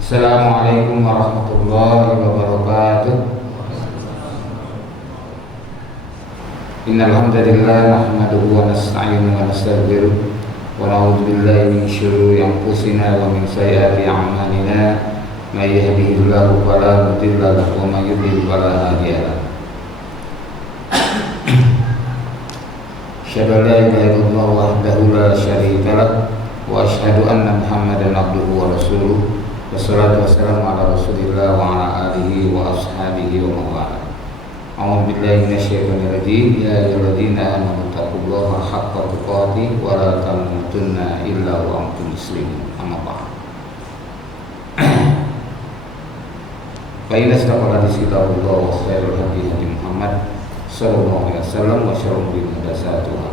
Assalamualaikum warahmatullahi wabarakatuh. Innal hamdalillah nahmaduhu wa nasta'inuhu wa nastaghfiruh wa na'udzu billahi min syururi anfusina wa min sayyiati a'malina. May yahdihillahu fala mudilla lahu wa may yudlil fala hadiya lahu. Asyhadu an la ilaha illallah wahdahu la syarika lahu wa asyhadu anna Muhammadan abduhu wa rasuluh. Wassalatu wassalamu ala Rasulillah wa ala alihi wa ashabihi wa mawala. A'udzu billahi minasyaitonir rajim. Ya ayyuhalladzina amanu taqullaha haqqa tuqatih wa la tamutunna illa wa antum muslimun. Amma ba'd. Fa inna asdaqal hadits kitabullah wa khairul hadi hadi Muhammad sallallahu alaihi wasallam wa syarrul umuri muhdatsatuhah.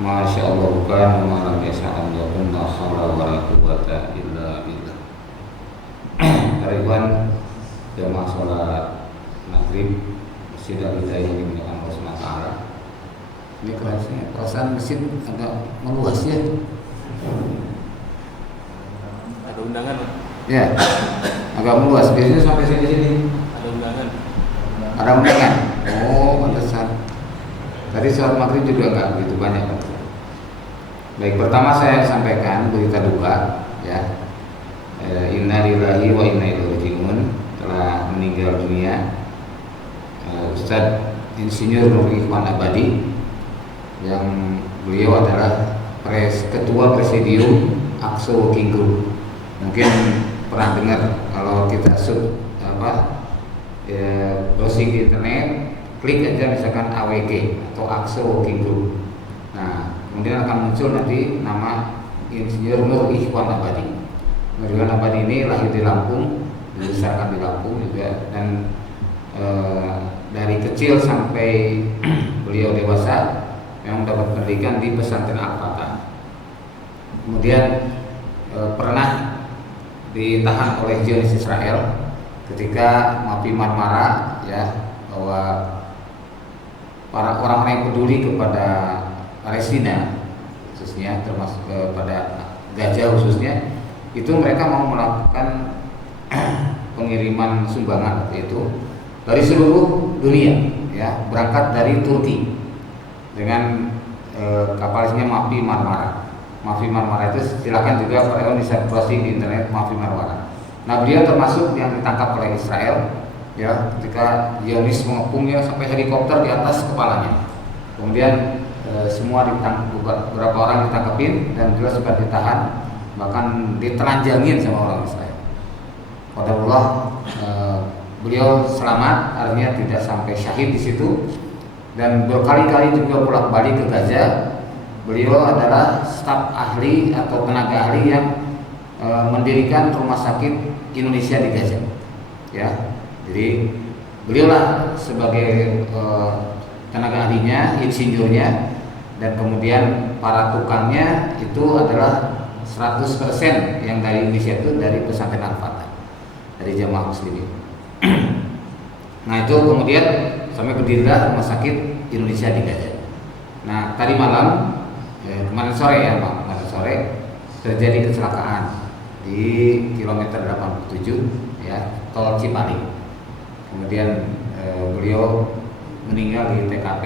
Masyaallah kana ma lam yasha'an yakunna haula wa la quwwata illa billah. Hariwan jamaah sholat maghrib Masjid Al-Hidayah ini dengan Allah SWT. Ini kerasnya, perasaan masjid agak meluas ya. Ada undangan? Ya, agak meluas. Biasanya sampai sini-sini. Ada undangan? Ada undangan? Oh, pantesan. Tadi sholat maghrib juga enggak begitu banyak. Baik, pertama saya sampaikan berita duka ya. Inna lillahi wa inna ilaihi raji'un. Telah meninggal dunia Ustadz Insinyur Nur Ikhwan Abadi, yang beliau adalah ketua presidium Aqsa Working Group. Mungkin pernah dengar kalau kita browsing di internet, klik aja misalkan AWG atau Aqsa Working Group. Nah, kemudian akan muncul nanti nama Insinyur Nur Ikhwan Abadi. Nur Ikhwan Abadi ini lahir di Lampung, dibesarkan di Lampung juga, dan dari kecil sampai beliau dewasa memang dapat pendidikan di pesantren Al-Fatah. Kemudian pernah ditahan oleh Zionis Israel ketika Mapi Marmara, ya, bahwa para orang yang peduli kepada Palestina khususnya, termasuk kepada Gaza khususnya, itu mereka mau melakukan pengiriman sumbangan itu dari seluruh dunia, ya, berangkat dari Turki dengan kapalnya Mapi Marmara. Mapi Marmara itu silakan juga para bisa browsing di internet Mapi Marmara. Nah, beliau termasuk yang ditangkap oleh Israel, ya, ketika Zionis mengepungnya sampai helikopter di atas kepalanya. Kemudian semua beberapa orang ditangkapin dan beliau sempat ditahan, bahkan ditelanjangin sama orang Israel. Qadarullah, beliau selamat, artinya tidak sampai syahid di situ, dan berkali-kali juga bolak-balik ke Gaza. Beliau adalah staf ahli atau tenaga ahli yang mendirikan rumah sakit Indonesia di Gaza. Ya, jadi beliaulah sebagai tenaga ahlinya, insinyurnya, dan kemudian para tukangnya itu adalah 100% yang dari Indonesia, itu dari pesantren Al-Fatah, dari jamaah muslimin. Nah, itu kemudian sampai berdirilah rumah sakit Indonesia di Gaza. Nah, tadi malam, kemarin sore terjadi kecelakaan di kilometer 87, ya, tol Cipali. Kemudian beliau meninggal di TKP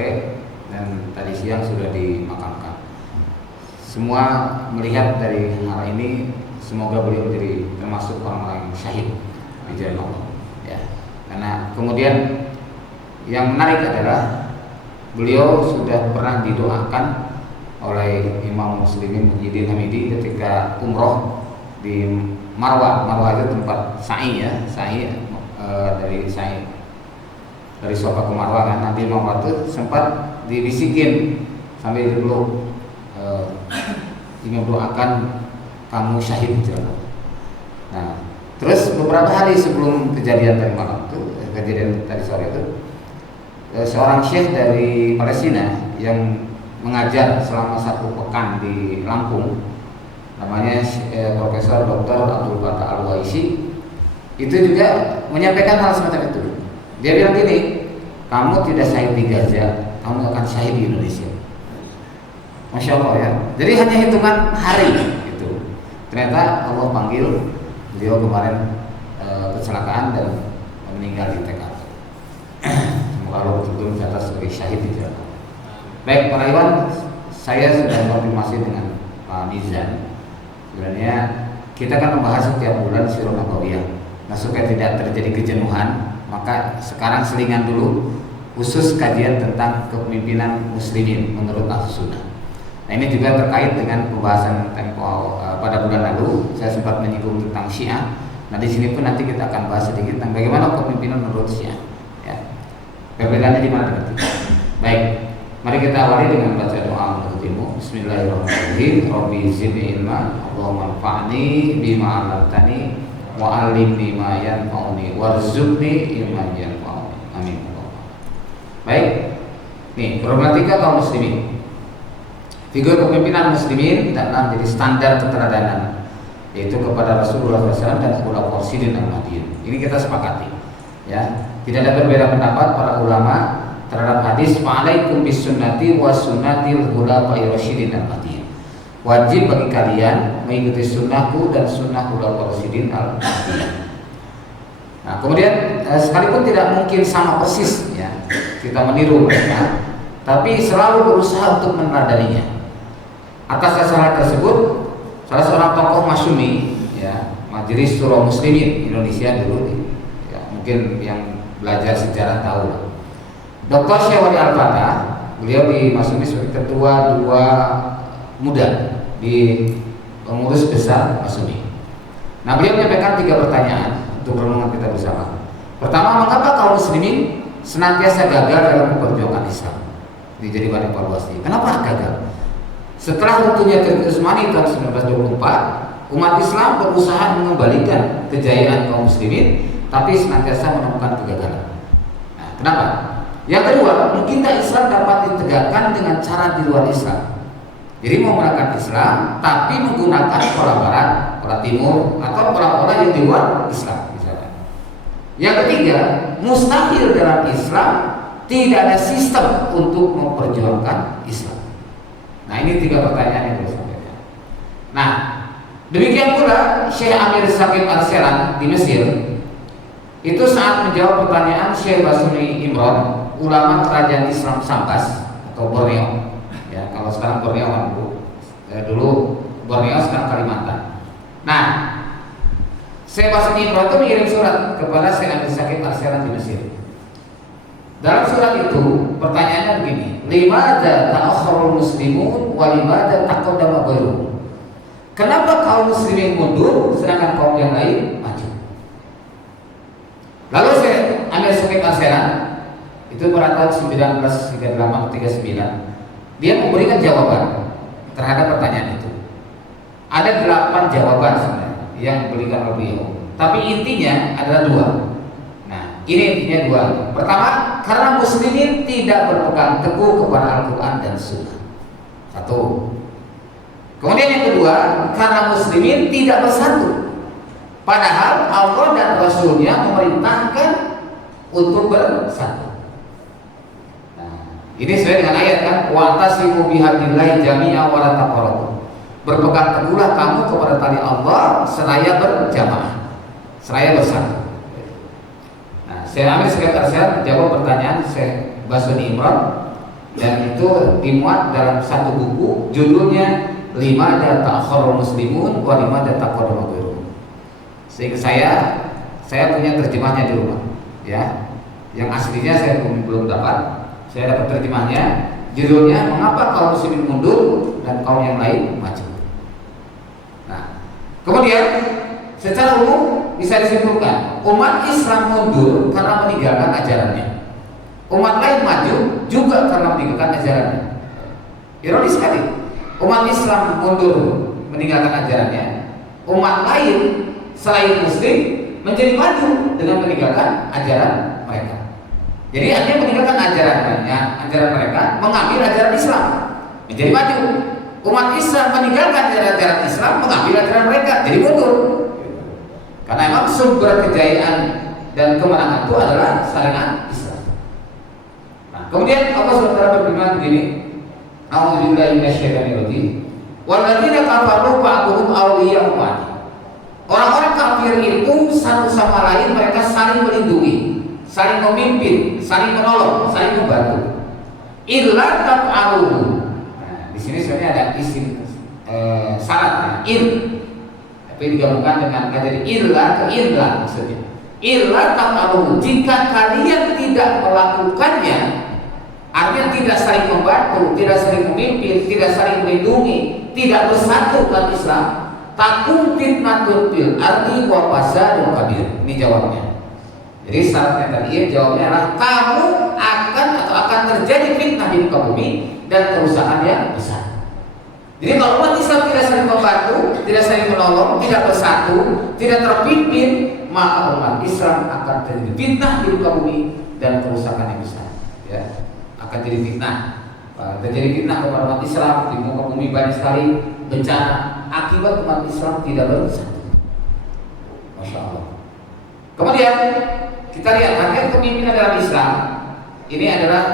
dan tadi siang sudah dimakamkan. Semua melihat dari hal ini, semoga beliau menjadi termasuk orang-orang yang syahid di jalan Allah, ya. Karena kemudian yang menarik adalah beliau sudah pernah didoakan oleh Imam Muslimin Muhyiddin Hamidi ketika umroh di Marwah. Marwah itu tempat sa'i, ya, dari Sofa ke Marwah kan. Nabi Muhammad itu sempat dibisikin sambil dipeluk, ingin doakan kamu syahid di jalan. Nah, terus beberapa hari sebelum kejadian tadi malam itu, kejadian tadi sore itu, seorang syekh dari Palestina yang mengajar selama 1 pekan di Lampung, namanya Profesor Dr. Abdul Fattah Al-Waisi, itu juga menyampaikan hal semacam itu. Dia bilang gini, kamu tidak syahid di Gaza, kamu akan syahid di Indonesia. Masya Allah, ya. Jadi hanya hitungan hari gitu. Ternyata Allah panggil Beliau kemarin kecelakaan dan meninggal di TKP. Semoga Allah betul-betul mencatat sebagai syahid di jalan. Baik, Pak Iwan, saya sudah konfirmasi dengan Pak Mizan. Sebenarnya kita kan membahas setiap bulan Sirah Nabawiyah. Nah, supaya tidak terjadi kejenuhan, maka sekarang selingan dulu khusus kajian tentang kepemimpinan muslimin menurut Ahlussunnah. Nah, ini juga terkait dengan pembahasan tempo pada bulan lalu. Saya sempat menyinggung tentang Syiah. Nah, di sini pun nanti kita akan bahas sedikit tentang bagaimana kepemimpinan menurut Syiah. Ya. Perbedaannya di mana nanti? Baik, mari kita awali dengan baca doa menutup ilmu. Bismillahirrahmanirrahim. Rabbi zidni ilma, Allahumma anfa'ni bima 'allamtani wa 'allimni ma yanfa'uni warzuqni ilman yanfa'uni. Amin. Baik. Nih, problematika kaum muslimin. Figur kepemimpinan muslimin tidaklah menjadi standar keteladanan, yaitu kepada Rasulullah SAW dan Khulafaur Rasyidin al-Mahdiyyin. Ini kita sepakati, ya. Tidak ada berbeda pendapat para ulama terhadap hadis "Fa'alaikum bisunnati wa sunnatil khulafa'ir rasyidin al-mahdiyyin." Wajib bagi kalian mengikuti sunnahku dan sunnah Khulafaur Rasyidin al-Mahdiyyin. Nah, kemudian sekalipun tidak mungkin sama persis, ya, kita meniru mereka, tapi selalu berusaha untuk meneladaninya. Atas dasar hal tersebut, salah seorang tokoh masyumi, ya, Majelis Syuro Muslimin Indonesia dulu, ya, mungkin yang belajar sejarah tahu, Dr. Syawali Al-Fatah, beliau dimaksumi sebagai ketua dua muda di pengurus besar Masyumi. Nah, beliau menyampaikan 3 pertanyaan untuk renungan kita bersama. Pertama, mengapa kaum muslimin senantiasa gagal dalam memperjuangkan Islam? Ini jadi bahan evaluasi. Kenapa gagal? Setelah runtuhnya Turki Utsmani tahun 1924, umat Islam berusaha mengembalikan kejayaan kaum muslimin, tapi senantiasa menemukan kegagalan. Nah, kenapa? Yang kedua, mungkinkah Islam dapat ditegakkan dengan cara di luar Islam? Jadi mau menerapkan Islam, tapi menggunakan pola Barat, pola Timur, atau pola-pola yang di luar Islam, misalnya. Yang ketiga, mustahil dalam Islam tidak ada sistem untuk memperjuangkan Islam. Nah, ini 3 pertanyaan yang saya sampaikan. Nah, demikian pula Syekh Amir Saqib Al-Seran di Mesir itu saat menjawab pertanyaan Syekh Basuni Imron, ulama kerajaan Islam Sambas atau Borneo. Ya, kalau sekarang Borneo kan dulu Borneo, sekarang Kalimantan. Nah, Syekh Basuni Imron itu mengirim surat kepada Syekh Amir Saqib Al-Seran di Mesir. Dalam surat itu pertanyaannya begini: limadza ta'akhkharul muslimun wa limadza taqaddama ghairuhum? Kenapa kaum muslimin mundur sedangkan kaum yang lain maju? Lalu saya ambil Saqib Al-Seran itu pada tahun 1938-39, dia memberikan jawaban terhadap pertanyaan itu. Ada 8 jawaban sebenarnya yang diberikan oleh beliau, tapi intinya adalah 2. Nah, ini intinya 2. Pertama, karena muslimin tidak berpegang teguh kepada Al-Quran dan Sunnah. 1. Kemudian yang kedua, karena muslimin tidak bersatu, padahal Allah dan Rasulnya memerintahkan untuk bersatu. Nah, ini sesuai dengan ayat kan, wa'tasimu bihablillahi jami'an wa la tafarraqu. Berpegang teguhlah kamu kepada tali Allah seraya berjamaah, seraya bersatu. Syekh Amir Saqib Al-Seran menjawab pertanyaan Syekh Basuni Imron, dan itu dimuat dalam satu buku judulnya Limadza ta'akhkharul muslimun wa limadza taqaddama ghairuhum. Sehingga saya punya terjemahnya di rumah, ya. Yang aslinya saya belum dapat. Saya dapat terjemahnya, judulnya Mengapa kaum muslimin mundur dan kaum yang lain maju. Nah, kemudian secara umum bisa disimpulkan, umat Islam mundur karena meninggalkan ajarannya. Umat lain maju juga karena meninggalkan ajarannya. Ironis sekali, umat Islam mundur meninggalkan ajarannya, umat lain selain Muslim menjadi maju dengan meninggalkan ajaran mereka. Jadi artinya meninggalkan ajaran mereka, mengambil ajaran Islam, menjadi maju. Umat Islam meninggalkan ajaran Islam, mengambil ajaran mereka, jadi mundur. Karena memang sumber kejayaan dan kemenangan itu adalah syariat Islam. Nah, kemudian Allah SWT berfirman begini, A'udzubillahi minasyaitonir rajim. Walladzina kafaru ba'dhum awliya'u ba'd. Orang-orang kafir itu satu sama lain mereka saling melindungi, saling memimpin, saling menolong, saling membantu. Illa taf'aluhu. Nah, di sini sebenarnya ada isim syaratnya il, tapi digabungkan dengan kata illa ke illa maksudnya. Illa taf'aluhu, jika kalian tidak melakukannya, artinya tidak saling membantu, tidak saling memimpin, tidak saling melindungi, tidak bersatu dalam Islam, takun fitnatun fil ardi wa fasadun kabir. Ini jawabnya. Jadi syaratnya tadi jawabnya adalah kamu akan terjadi fitnah di muka bumi dan kerusakan yang besar. Jadi kalau umat Islam tidak saling membantu, tidak saling menolong, tidak bersatu, tidak terpimpin, maka umat Islam akan terjadi fitnah di muka bumi dan kerusakan yang besar. Ya, akan jadi fitnah. Terjadi fitnah kepada umat Islam di muka bumi, banyak sekali bencana akibat umat Islam tidak bersatu. Masya Allah. Kemudian kita lihat hakikat kepemimpinan dalam Islam. Ini adalah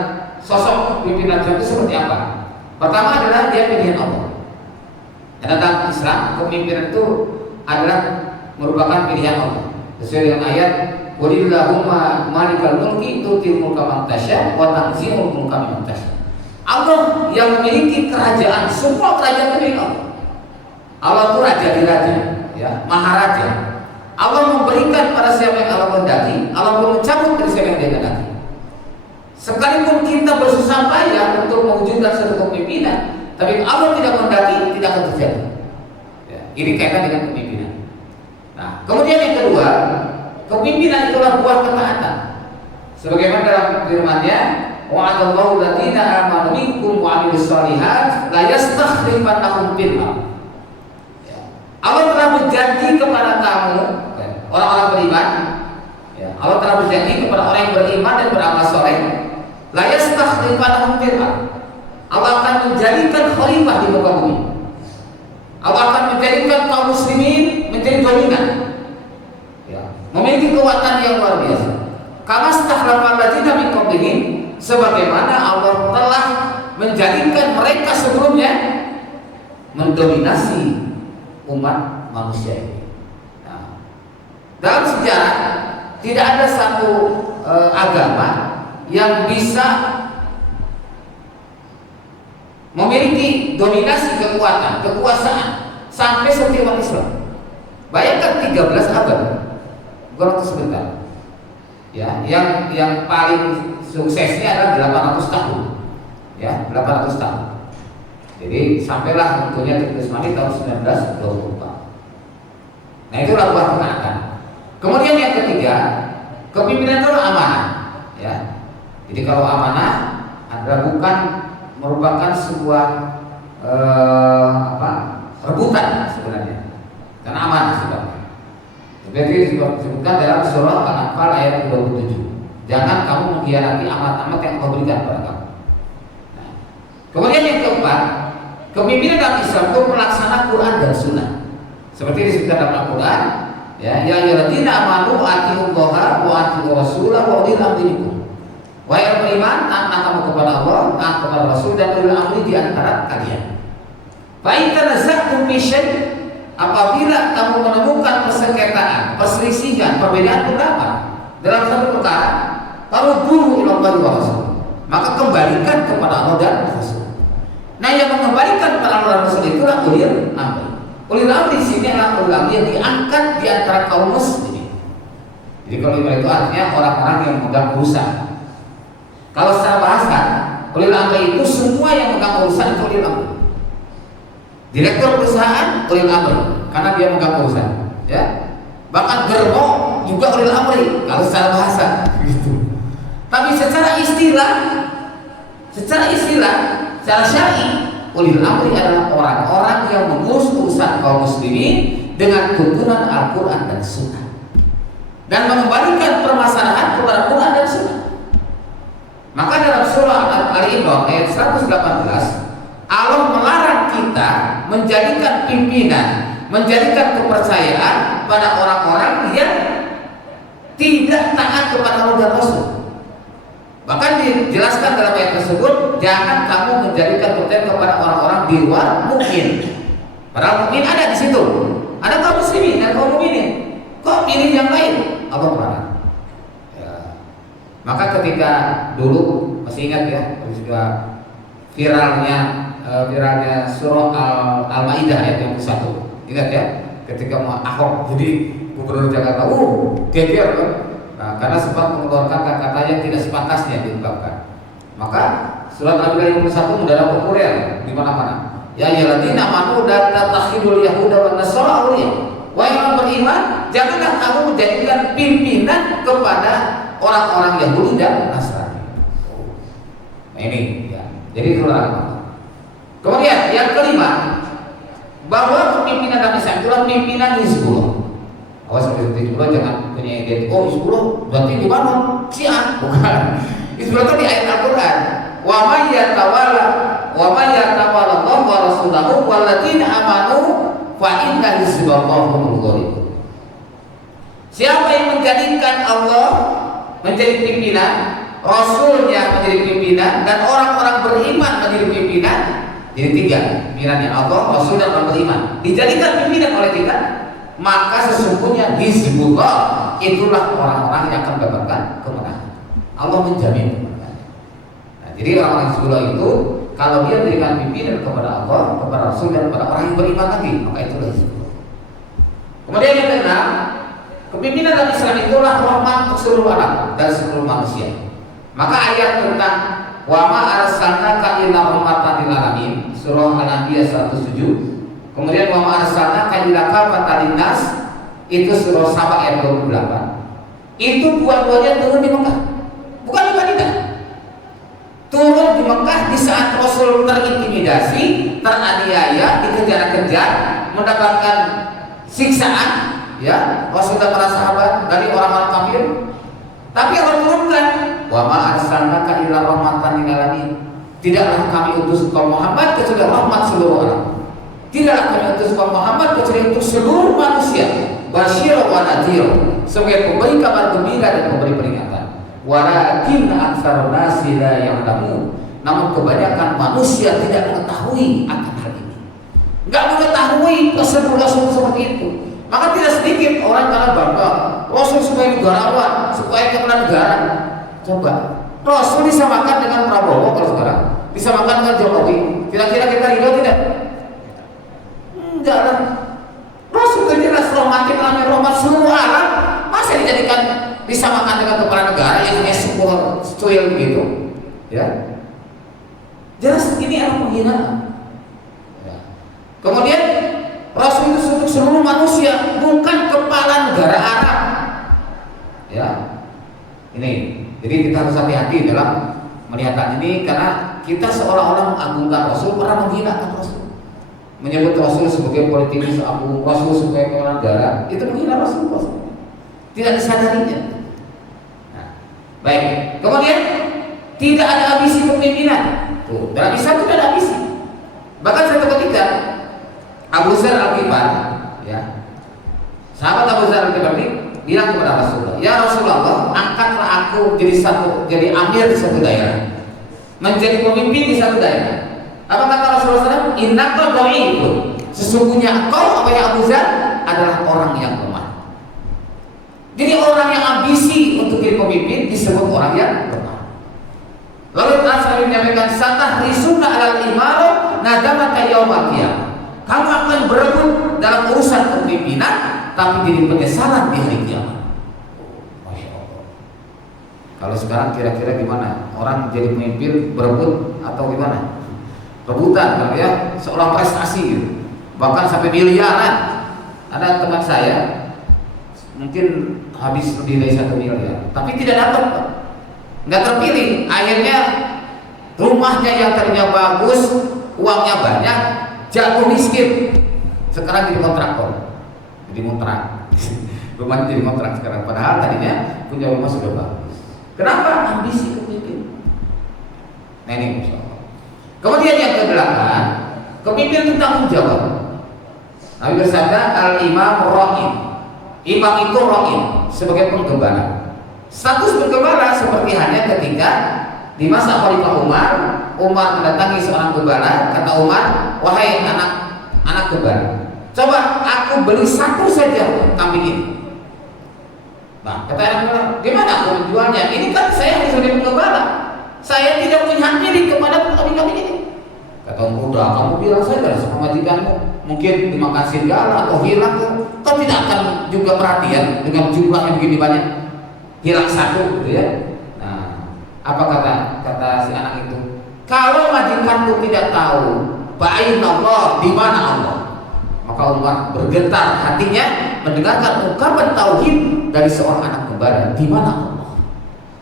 sosok pimpinan Islam itu seperti apa? Pertama adalah dia pilihan Allah. Dan dalam Islam kepemimpinan itu adalah merupakan pilihan Allah. Sesuai dengan ayat Qulillahumma malikal mulki tu'til mulka man tasya wa tanzilul mulka mimman tasya. Allah yang memiliki kerajaan, semua kerajaan milik Allah. Allah itu raja di raja, ya, maharaja. Allah memberikan pada siapa yang Allah kehendaki, Allah mencabut dari siapa yang Dia kehendaki. Sekalipun kita bersusah payah untuk mewujudkan satu kepemimpinan, tapi Allah tidak kehendaki, tidak akan terjadi. Ya, ini kaitan dengan kepemimpinan. Nah, kemudian yang kedua, kepemimpinan itulah buah ketaatan. Sebagaimana dalam firman-Nya, wa'adallahu alladziina aamanu minkum wa 'amilus shalihaati la yastakhlifannahum fil ardh. Allah telah berjanji kepada kamu orang-orang beriman, ya, Allah telah berjanji kepada orang yang beriman dan beramal soleh, la yastakhlifannahum fil ardh. Allah akan menjadikan khalifah di muka bumi. Allah akan menjadikan kaum muslimin menjadi dominan, ya, memiliki kekuatan yang luar biasa. Kama stakhlafal ladzina min qablihim, sebagaimana Allah telah menjadikan mereka sebelumnya mendominasi umat manusia ini. Nah, dalam sejarah tidak ada satu agama yang bisa memiliki dominasi kekuasaan sampai seperti umat Islam. Bayangkan 13 abad, bukan waktu sebentar. Ya, yang paling suksesnya adalah 800 tahun. Ya, 800 tahun. Jadi sampailah tentunya Tigris Mani tahun 1924. Nah, itulah buah ketaatan. Kemudian yang ketiga, kepemimpinan itu amanah. Ya, jadi kalau amanah adalah bukan merupakan sebuah rebutan sebenarnya, karena amanah sebenarnya. Seperti disebutkan dalam surah Al-Anfal ayat 27. Jangan kamu mengkhianati amanat yang Allah berikan kepada kamu. Nah, kemudian yang keempat, kepemimpinan dalam Islam itu melaksanakan Quran dan Sunnah. Seperti disebutkan dalam Al-Quran, ya ayyuhalladzina amanu atiiullaha wa atiiur rasulah wa ulil amri minkum. Wahai orang beriman, taatlah kamu kepada Allah, taat kepada Rasul dan ulil amri di antara kalian. Fa in tanaza'tum fi syai', apabila kamu menemukan persengketaan, perselisihan, perbedaan pendapat dalam satu perkara, farudduhu ila Allah wa Rasul, maka kembalikan kepada Allah dan Rasul. Nah, yang mengembalikan kepada Allah dan Rasul itulah ulil amri. Ulil amri di sini adalah ulil amri yang diangkat di antara kaum muslimin. Jadi kalau itu artinya orang-orang yang memegang urusan. Kalau secara bahasa, ulil amri itu semua yang memegang urusan itu ulil amri. Direktur perusahaan ulil amri karena dia memegang urusan, ya. Bahkan germo juga ulil amri kalau secara bahasa gitu. Tapi secara istilah, secara syar'i, ulil amri adalah orang-orang yang mengurus urusan kaum muslimin dengan tuntunan Al-Quran dan Sunnah dan mengembalikan permasalahan kepada Quran dan Sunnah. Maka dalam surah Al-Imran ayat 118, Allah melarang kita menjadikan pimpinan, menjadikan kepercayaan pada orang-orang yang tidak taat kepada Allah dan Rasul. Bahkan dijelaskan dalam ayat tersebut, jangan kamu menjadikan kepercayaan kepada orang-orang di luar mukmin. Padahal mukmin ada di situ, ada kaum muslimin dan kaum mukmin. pilih yang lain, Allah melarang. Ya. Maka ketika dulu masih ingat ya, juga viralnya surah Al-Maidah ayat yang ke-1. Ingat ya, ketika mau Ahok jadi gubernur Jakarta, geger kan? Nah, karena sempat mengeluarkan kata-kata yang tidak sepantasnya diungkapkan. Maka surat Al-Maidah yang ke-1 mendadak populer di mana-mana. Ya ayyuhalladzina amanu la tattakhidul yahuda wan nasara awliya. Wahai orang beriman, janganlah kamu menjadikan pimpinan kepada orang-orang Yahudi dan Nasrani. Nah ini ya. Jadi itu agama. Kemudian yang kelima, bahwa kepimpinan dalam Islam itulah pimpinan Hizbullah. Awas seperti Hizbullah jangan punya ide. Oh Hizbullah berarti di mana? Syiah? Bukan. Hizbullah itu di ayat Al-Quran. Wa may yatawalla Allah wa rasulahu walladzina amanu fa inna hizballahi humul ghalibun. Siapa yang menjadikan Allah menjadi pimpinan, Rasulnya menjadi pimpinan, dan orang-orang beriman menjadi pimpinan. Jadi tiga, pimpinannya Allah, Rasul, dan orang beriman dijadikan pimpinan oleh kita, maka sesungguhnya Hizbullah itulah orang-orang yang akan mendapatkan kemenangan. Allah menjamin kemenangan. Nah, jadi orang-orang Hizbullah itu kalau dia memberikan pimpinan kepada Allah, kepada Rasul, dan kepada orang yang beriman lagi, maka itulah Hizbullah. Kemudian yang keenam, kepimpinan dalam Islam itulah rahmat untuk seluruh alam dan seluruh manusia. Maka ayat tentang wa ma arsalnaka illa rahmatan lil alamin, surah Al-Anbiya 107. Kemudian wa ma arsalnaka illa kafatan linnas, itu surah Saba ayat 28. Itu dua-duanya turun di Mekah, bukan di Madinah. Turun di Mekah di saat Rasul terintimidasi, teraniaya, dikejar-kejar, mendapatkan siksaan, ya, Rasul dan para sahabat dari orang-orang kafir. Tapi Allah turunkan wa ma arsalnaka illa rahmatan lil alamin. Tidaklah kami utus engkau Muhammad kecuali rahmat seluruh alam. Tidaklah kami utus engkau Muhammad kecuali untuk seluruh manusia, basyir wa nadhir, sebagai pemberi kabar gembira dan pemberi peringatan. Walakin aktsarun nasi la ya'lamun. Namun kebanyakan manusia tidak mengetahui akan hal ini. Enggak mengetahui Rasul seperti itu. Maka tidak sedikit orang karena bangga Rasul sebagai negarawan, supaya kepala negara. Coba Rasul disamakan dengan Prabowo kalau sekarang, disamakan dengan Jokowi. Kira-kira kita ridho tidak? Enggak lah. Rasul itu jelas rahmatin alamin, rahmat seluruh alam. Masa dijadikan disamakan dengan kepala negara yang secuil begitu? Ya. Jelas ini adalah penghinaan. Ya. Kemudian Rasul itu untuk seluruh manusia, bukan kepala negara Arab. Ya, ini. Jadi kita harus hati-hati dalam melihat ini, karena kita seolah-olah mengagungkan Rasul, pernah menghinakan Rasul, menyebut Rasul sebagai politikus agung, Rasul sebagai kepala negara, itu menghina Rasul. Tidak disadarinya. Nah, baik. Kemudian tidak ada ambisi kepemimpinan. Tuh, dalam Islam tidak ada ambisi. Bahkan suatu ketika Abu Dzar Al-Ghifari, ya, sahabat Abu Dzar Al-Ghifari bilang kepada Rasulullah, ya Rasulullah, angkatlah aku jadi amir di satu daerah, menjadi pemimpin di satu daerah. Apa kata Rasulullah SAW? Innaka dhaifun, sesungguhnya kau, apa ya Abu Dzar, adalah orang yang lemah. Jadi orang yang ambisi untuk jadi pemimpin disebut orang yang lemah. Lalu Rasulullah menyampaikan, satahrisuna alal imaro nadamata yaumal qiyamah. Kamu akan berebut dalam urusan kepemimpinan, tapi jadi penyesalan di hari kiamat. Masya Allah. Kalau sekarang kira-kira gimana? Orang jadi pemimpin berebut atau gimana? Rebutan, kalau ya seolah prestasi gitu. Bahkan sampai miliaran. Ada teman saya mungkin habis lebih dari 1 miliar, tapi tidak dapat, nggak terpilih. Akhirnya rumahnya yang tadinya bagus, uangnya banyak, jatuh miskin. Sekarang jadi kontraktor, jadi kontrak. Rumahnya jadi kontrak sekarang. Padahal tadinya punya rumah sudah bagus. Kenapa? Ambisi kepemimpinan. Nah ini Masya Allah. Kemudian yang ke-8, kepemimpinan itu tanggung jawab. Nabi bersabda, al-imam ra'in. Imam itu ra'in, sebagai penggembala. Status penggembala seperti halnya ketika di masa Khalifah Umar mendatangi seorang gembala. Kata Umar, wahai anak gembala, coba aku beli satu saja kambing ini. Nah, kata anak muda, gimana aku menjualnya? Ini kan saya harus jadi penggembala. Saya tidak punya hak milik kepada kambing-kambing ini. Kata udah, kamu bilang saja sama majikanmu, mungkin dimakan serigala atau hilang, kau tidak akan juga perhatian dengan jumlah yang begini banyak. Hilang satu, gitu ya. Nah, apa kata si anak itu? Kalau majikanku tidak tahu, ba'in Allah, di mana Allah? Maka Umar bergetar hatinya mendengarkan ungkapan tauhid dari seorang anak gembala. Di mana Allah?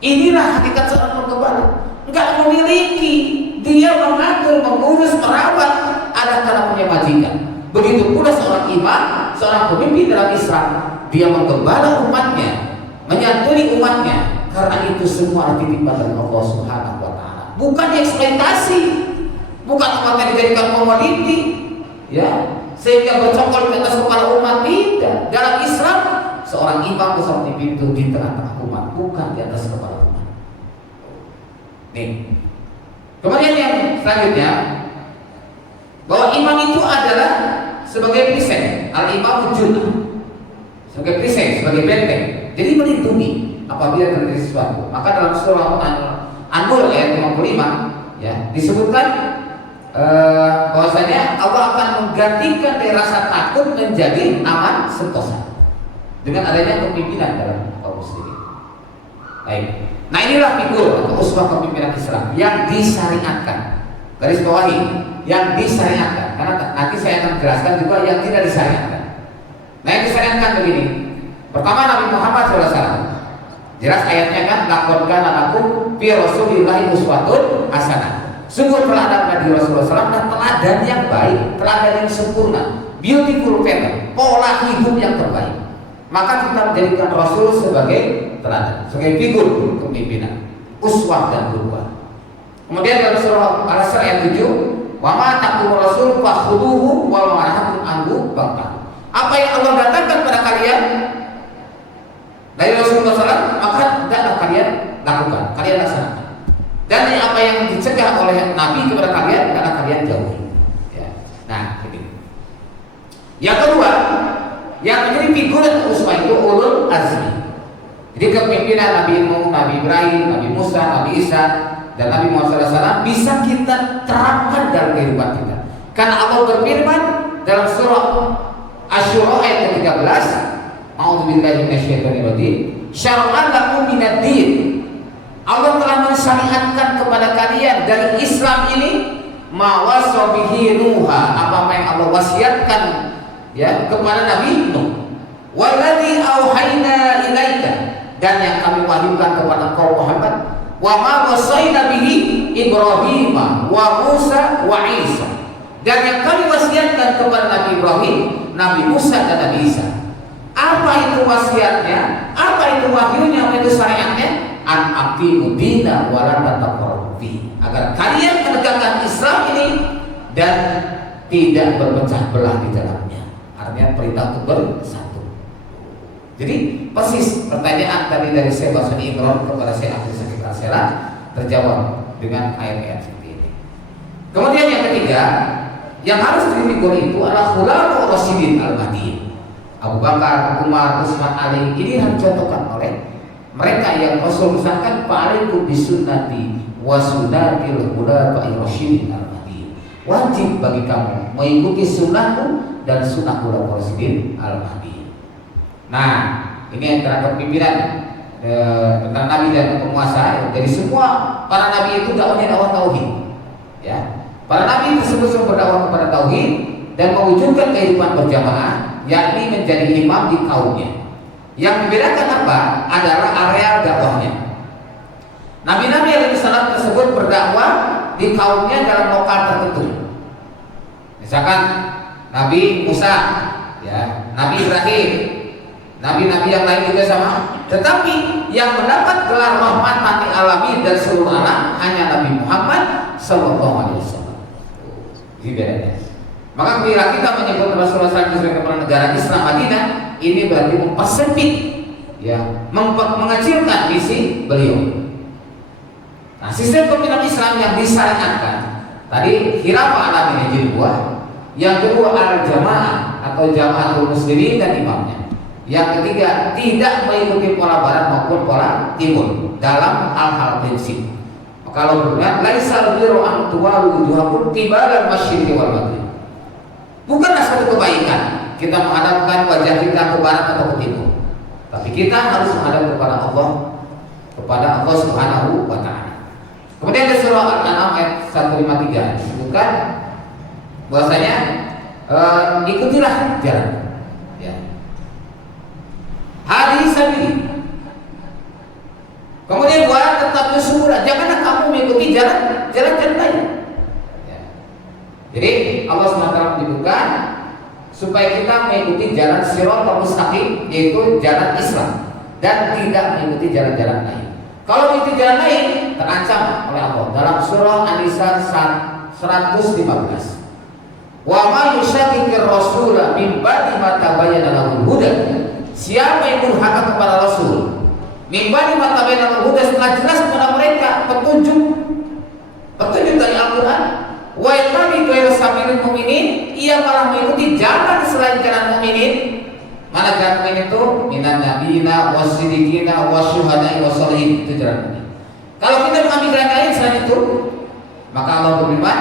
Inilah hakikat seorang gembala. Enggak memiliki, dia mengatur, mengurus, merawat, ada karena punya majikan. Begitu pula seorang imam, seorang pemimpin dalam Islam, dia menggembala umatnya, menyantuni umatnya, karena itu semua titipan dari Allah Subhanahu wa taala. Bukan eksploitasi, bukan umatnya dijadikan komoditi, ya, sehingga bercokol di atas kepala umat. Tidak. Dalam Islam, seorang imam atau pemimpin itu di tengah-tengah umat, bukan di atas kepala umat. Nih. Kemudian yang selanjutnya, bahwa imam itu adalah sebagai perisai, al-imam junah, sebagai perisai, sebagai benteng. Jadi melindungi apabila terjadi sesuatu. Maka dalam surah An-Nur ayat 55 ya disebutkan bahwasanya Allah akan menggantikan dari rasa takut menjadi aman sentosa dengan adanya kepemimpinan dalam kaum muslimin. Baik. Nah, inilah figur atau uswah kepemimpinan Islam yang disyariatkan. Garis bawahi, yang disyariatkan. Karena nanti saya akan jelaskan juga yang tidak disyariatkan. Nah, yang disyariatkan begini. Pertama, Nabi Muhammad SAW. Jelas ayatnya kan, laqad kana lakum fi Rasulillahi uswatun hasanah. Sungguh teladan Nabi Rasulullah SAW dan teladan yang baik, teladan yang sempurna, beautiful pattern, pola hidup yang terbaik. Maka kita menjadikan Rasul sebagai teladan, sebagai figur kepemimpinan, uswah dan qudwah. Kemudian dalam surah Al-Asr ayat 7, wa ma taqul rasul fakhuduhu wa ma nahakum anhu bangka. Apa yang Allah datangkan kepada kalian dari Rasulullah SAW, maka hendaklah kalian lakukan, kalian laksanakan. Dan apa yang dicegah oleh Nabi kepada kalian, karena kalian jauhi. Ya. Nah, ini. Yang kedua, yang menjadi figur dan uswah itu ulul azmi. Jadi kepemimpinan Nabi Nuh, Nabi Ibrahim, Nabi Musa, Nabi Isa, dan Nabi Muhammad SAW bisa kita terapkan dalam kehidupan kita. Karena Allah berfirman dalam surah Asy-Syura ayat ke-13, A'udzubillahi minasyaitonir rajim, syara'an lakum minad-din. Allah telah mensyariatkan kepada kalian dari Islam ini ma wasa bihi Nuha, apa yang Allah wasiatkan ya kepada Nabi Nuh. Walladzi auhayna ilaika, dan yang kami wahyukan kepada kaum Muhammad, wa ma wasaina bihi Ibrahim wa Musa wa Isa, dan yang kami wasiatkan kepada Nabi Ibrahim, Nabi Musa dan Nabi Isa. Apa itu wasiatnya? Apa itu wahyunya? Apa itu syariatnya? An aqimu dina wa la tataffarraqu fi, agar kalian menegakkan Islam ini dan tidak berpecah belah di dalamnya. Artinya perintah untuk bersatu. Jadi persis pertanyaan tadi dari Syekh Basani Imran kepada Syekh Abdul Sakit Al-Sela terjawab dengan ayat-ayat seperti ini. Kemudian yang ketiga, yang harus difigur itu adalah khulafaur rasyidin al-mahdiyyin. Abu Bakar, Umar, Utsman, Ali, ini yang dicontohkan oleh mereka yang Rasul misalkan fa'alaikum bisunnati wa sunnatil khulafair rasyidin al-mahdiyyin. Wajib bagi kamu mengikuti sunnahku dan sunnah khulafaur rasyidin al-mahdiyyin. Nah, ini antara kepemimpinan tentang nabi dan penguasa. Jadi semua para nabi itu dakwahnya dakwah tauhid. Ya. Para nabi tersebut semua berdakwah kepada tauhid dan mewujudkan kehidupan berjamaah, yakni menjadi imam di kaumnya. Yang membedakan apa? Adalah area dakwahnya. Nabi-nabi alaihi salam tersebut berdakwah di kaumnya dalam lokal tertentu. Misalkan Nabi Musa, ya, Nabi Ibrahim, nabi-nabi yang lain juga sama. Tetapi yang mendapat gelar rahmatan lil alamin dan seluruh alam hanya Nabi Muhammad sallallahu alaihi wasallam. Ini bedanya. Maka bila kita menyebut Rasulullah SAW sebagai kepala negara Islam Madinah, ini berarti mempersempit, ya, mengecilkan misi beliau. Nah, sistem kepemimpinan Islam yang disyariatkan tadi khilafah alamin yang jadi buah, yang kedua al-jamaah atau jamaatul muslimin dan imamnya, Yang ketiga, tidak mengikuti pola barat maupun pola timur dalam hal-hal prinsip. Kalau berbuat laisal birru an tuwallu wujuhakum qibala al-masyriqi wal maghrib. Bukanlah satu kebaikan kita menghadapkan wajah kita ke barat atau ke timur. Tapi kita harus menghadap kepada Allah Subhanahu wa taala. Kemudian di surah Al-An'am ayat 153 disebutkan bahwasanya ikutilah jalan. Ya. Hadis sabili. Kemudian buat tetap subula, janganlah kamu mengikuti jalan lain. Ya. Jadi Allah SWT menyebutkan supaya kita mengikuti jalan siratal mustaqim, yaitu jalan Islam, dan tidak mengikuti jalan-jalan lain. Kalau mengikuti jalan lain terancam oleh Allah dalam surah An-Nisa 115. Wa ma yushaqiqir rasula min ba'di ma tabayyana lahul huda. Siapa yang durhaka kepada Rasul min ba'di ma tabayyana lahul huda, setelah jelas kepada mereka petunjuk dari Al-Qur'an, wa yattabi ghayra sabilil mu'minin, ia malah mengikuti jalan selain jalan mukminin. Mana jalan mukmin itu? Minan nabiyina wasiddiqina wasyuhada'i wassalihin, itu jalan mukmin. Kalau kita mengambil jalan lain selain itu, maka Allah berfirman,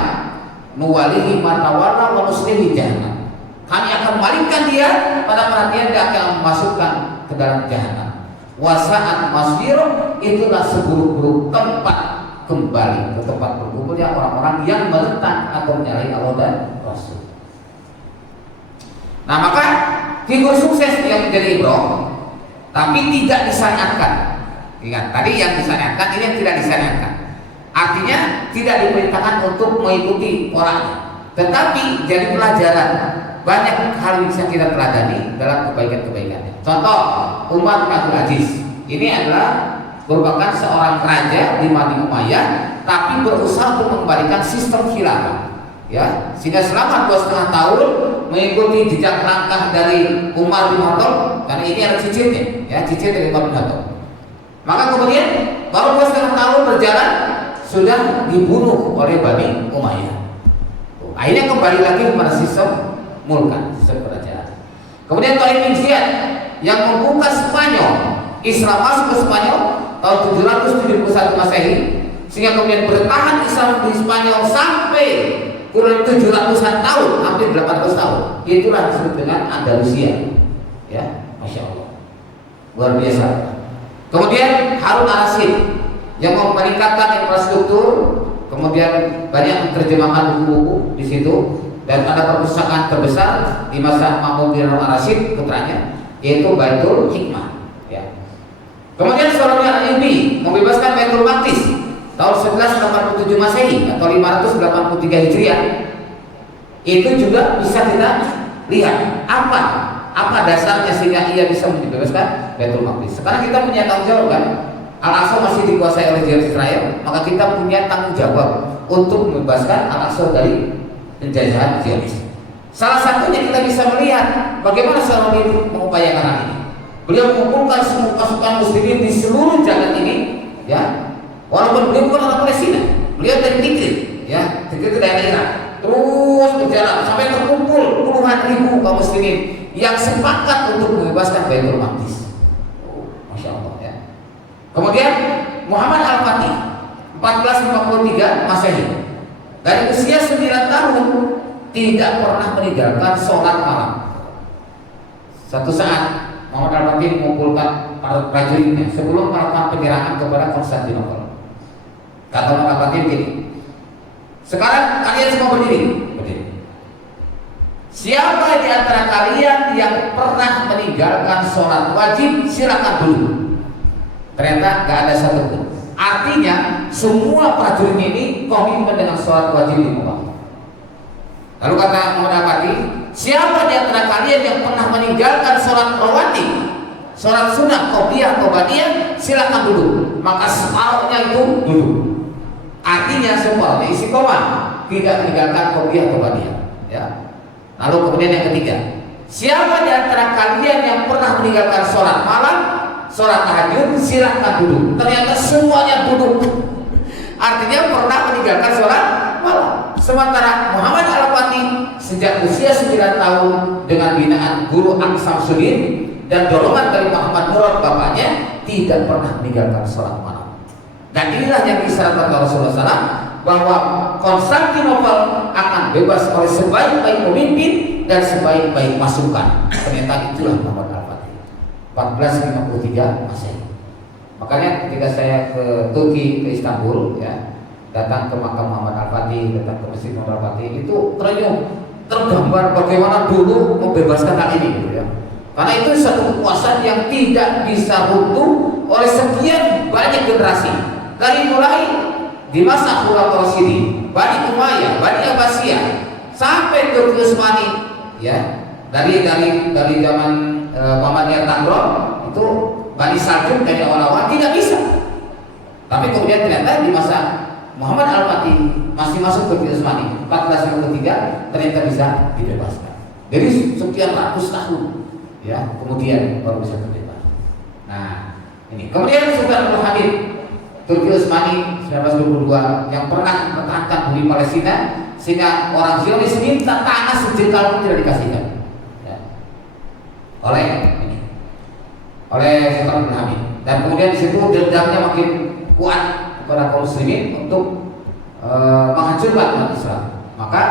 nuwalihi ma tawalla wa nuslihi jahannam. Kami akan memalingkan dia pada perhatian dia akan memasukkan ke dalam jahannam. Wa sa'at masir, itulah seburuk-buruk tempat kembali ke tempat berkumpulnya orang-orang yang menentang atau menyalahi Allah dan Rasul. Nah, maka figur sukses yang menjadi ibrah, tapi tidak disyariatkan. Ingat, tadi yang disyariatkan, ini yang tidak disyariatkan. Artinya tidak diperintahkan untuk mengikuti orangnya, tetapi jadi pelajaran. Banyak hal yang bisa kita pelajari dalam kebaikan-kebaikannya. Contoh, Umar bin Abdul Aziz ini adalah merupakan seorang raja di Bani Umayyah, tapi berusaha untuk mengembalikan sistem khilafah. Ya, sehingga selama 2,5 tahun mengikuti jejak langkah dari Umar bin Khattab, karena ini ada cicitnya, ya, cicit dari Umar bin Khattab. Maka kemudian baru 2,5 tahun berjalan sudah dibunuh oleh Bani Umayyah. Akhirnya kembali lagi kepada sistem mulkan, sistem kerajaan. Kemudian Tariq bin Ziyad yang membuka Spanyol, Islam masuk ke Spanyol tahun 771 Masehi, sehingga kemudian bertahan Islam di Spanyol sampai kurang 700-an tahun, hampir 800 tahun. Itulah disebut dengan Andalusia. Ya, Masya Allah, luar biasa. Kemudian Harun al-Rashid yang meningkatkan infrastruktur, kemudian banyak menerjemahkan buku-buku di situ, dan ada perpustakaan terbesar di masa Mahmud bin Harun al-Rashid putranya, yaitu Baitul Hikmah. Ya. Kemudian Sulaiman al-Ayyubi membebaskan Baitul Maqdis tahun 1187 Masehi atau 583 Hijriah. Itu juga bisa kita lihat apa dasarnya sehingga ia bisa membebaskan Baitul Maqdis. Sekarang kita punya tanggung jawab kan? Al-Aqsa masih dikuasai oleh Israel, maka kita punya tanggung jawab untuk membebaskan Al-Aqsa dari penjajahan Zionis. Salah satunya kita bisa melihat bagaimana Sulaiman itu mengupayakan hal ini. Beliau mengumpulkan semua pasukan muslimin di seluruh jagat ini, ya. Walaupun beliau bukan orang Palestina, beliau dari Tikrit, ya, Tikrit ke daerah Irak. Terus berjalan sampai terkumpul puluhan ribu kaum muslimin yang sepakat untuk membebaskan Baitul Maqdis. Masya Allah, ya. Kemudian Muhammad Al-Fatih 1453 Masehi, dari usia 9 tahun tidak pernah meninggalkan sholat malam. Satu saat Muhammad Al-Fatih mengumpulkan para prajuritnya sebelum melakukan penyerangan kepada Konstantinopel. Kata Muhammad Al-Fatih begini, sekarang kalian semua berdiri. Siapa di antara kalian yang pernah meninggalkan sholat wajib, silakan dulu. Ternyata gak ada satupun. Artinya semua prajurit ini komitmen dengan sholat wajib di Mekah. Lalu kata Muhammad Al-Fatih, siapa di antara kalian yang pernah meninggalkan sholat rawatib, sholat sunnah, qobliyah atau ba'diyah, silakan dulu. Maka separuhnya itu dulu. Artinya semuanya istiqomah, tidak meninggalkan qobliyah atau ba'diyah. Ya. Lalu kemudian yang ketiga, siapa di antara kalian yang pernah meninggalkan sholat malam, sholat tahajud, silakan dulu. Ternyata semuanya duduk. Artinya pernah meninggalkan sholat malam. Sementara Muhammad Al-Fatih sejak usia 9 tahun dengan binaan guru Ang Samsudin, dan dorongan dari Muhammad Murad bapaknya tidak pernah meninggalkan sholat malam. Dan inilah yang disyaratkan oleh Rasulullah SAW, bahwa Konstantinopel akan bebas oleh sebaik-baik pemimpin dan sebaik-baik pasukan. Ternyata itulah Muhammad Al-Fatih 1453 Masehi. Makanya ketika saya ke Turki, ke Istanbul, ya, datang ke makam Muhammad Al-Fatih, datang ke Masjid Muhammad Al-Fatih, itu tergambar bagaimana dulu membebaskan hal ini, gitu ya. Karena itu satu kekuasaan yang tidak bisa runtuh oleh sekian banyak generasi. Dari mulai di masa Khulafaur Rasyidin, Bani Umayyah, Bani Abbasiyah, sampai Turki Utsmani, ya, dari zaman Muhammadiyah Takror, itu Bani Saljuk dari awal-awal tidak bisa. Tapi kemudian ternyata di masa Muhammad Al-Fatih masih masuk Turki Utsmani 1453 ternyata bisa dibebaskan. Jadi sekian ratus tahun, ya, kemudian baru bisa terbebas. Nah, ini kemudian Sultan Abdul Hamid Turki Utsmani 1922 yang pernah mempertahankan bumi Palestina sehingga orang Zionis minta tanah sejengkal pun tidak dikasihkan, ya, oleh Sultan Abdul Hamid. Dan kemudian di situ dendamnya makin kuat kepada kaum muslimin untuk menghancurkan umat Islam. Maka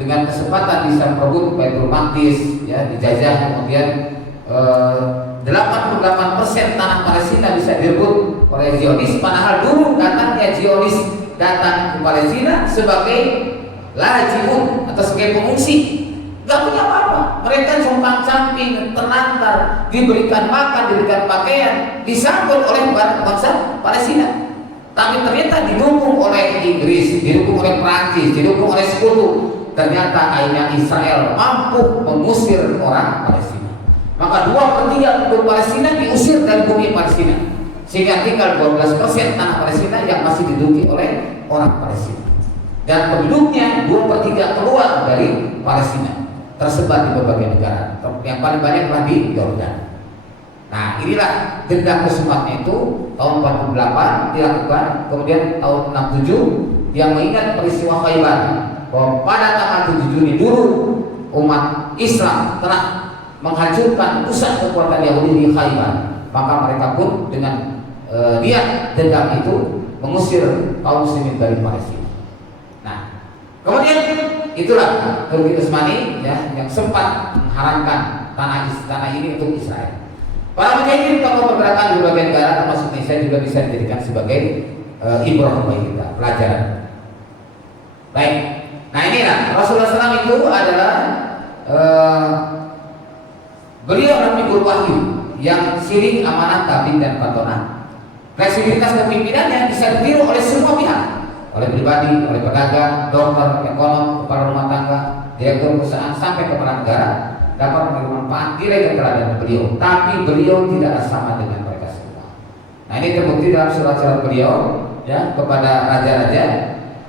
dengan kesempatan bisa merebut Baitul Maqdis, ya, dijajah, kemudian 88% tanah Palestina bisa direbut oleh Zionis, padahal dulu datangnya Zionis datang ke Palestina sebagai lajiun atau sebagai pengungsi, nggak punya apa-apa. Mereka compang camping, terlantar, diberikan makan, diberikan pakaian, disambut oleh bangsa Palestina. Tapi ternyata didukung oleh Inggris, didukung oleh Prancis, didukung oleh Sekutu. Ternyata akhirnya Israel mampu mengusir orang Palestina. Maka 2/3 penduduk Palestina diusir dari bumi Palestina, sehingga tinggal 12% tanah Palestina yang masih diduduki oleh orang Palestina. Dan penduduknya 2/3 keluar dari Palestina, tersebar di berbagai negara. Yang paling banyak adalah di Yordan. Nah, inilah dendam kesumatnya itu tahun 48 dilakukan, kemudian tahun 67 yang mengingat peristiwa Khaybar, bahwa pada tanggal 7 Juni dulu umat Islam telah menghancurkan pusat kekuatan Yahudi di Khaybar. Maka mereka pun dengan niat dendam itu mengusir kaum muslimin dari Palestina. Nah, kemudian itulah Turki Utsmani, ya, yang sempat mengharamkan tanah ini untuk Israel. Para mujahidin tokoh pergerakan di berbagai negara termasuk Indonesia juga bisa dijadikan sebagai ibrah bagi kita, pelajaran. Baik, nah inilah Rasulullah SAW itu adalah beliau adalah guru wahyu yang siring, amanah, tabligh dan patonah. Fleksibilitas kepemimpinannya bisa ditiru oleh semua pihak, oleh pribadi, oleh pedagang, dokter, ekonom, kepala rumah tangga, direktur perusahaan sampai kepala negara dapat menerima manfaat direct keteladanan beliau. Tapi beliau tidaklah sama dengan mereka semua. Nah, ini terbukti dalam surat-surat beliau, ya, kepada raja-raja.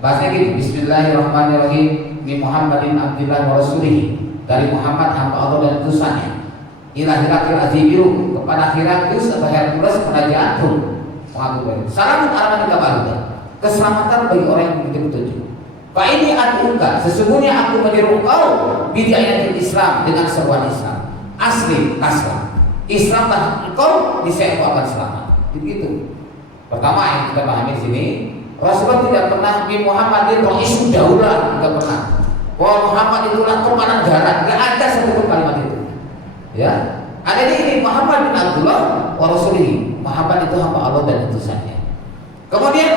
Bahasanya gini, Bismillahirrahmanirrahim, min Muhammadin abdillah wa rasulih, dari Muhammad hamba Allah dan utusannya, ila Heraklius Azibiru, kepada Heraklius atau Hercules kerajaan Rum. Salam alamat kabaruda, keselamatan bagi orang yang memiliki petunjuk. Pak ini aduka, sesungguhnya aku menyeru engkau bidayatul Islam, dengan seruan Islam. Asli taslam, Islamlah engkau, niscaya engkau akan selamat. Begitu. Pertama yang kita pahami di sini, Rasulullah tidak pernah bi Muhammadin isu daulah, tidak pernah. Bahwa Muhammad itulah komandan darat, tidak ada satu kalimat itu. Ya, ada di ini Muhammad bin Abdullah wa Rasulih. Muhammad itu hamba Allah dan utusannya. Kemudian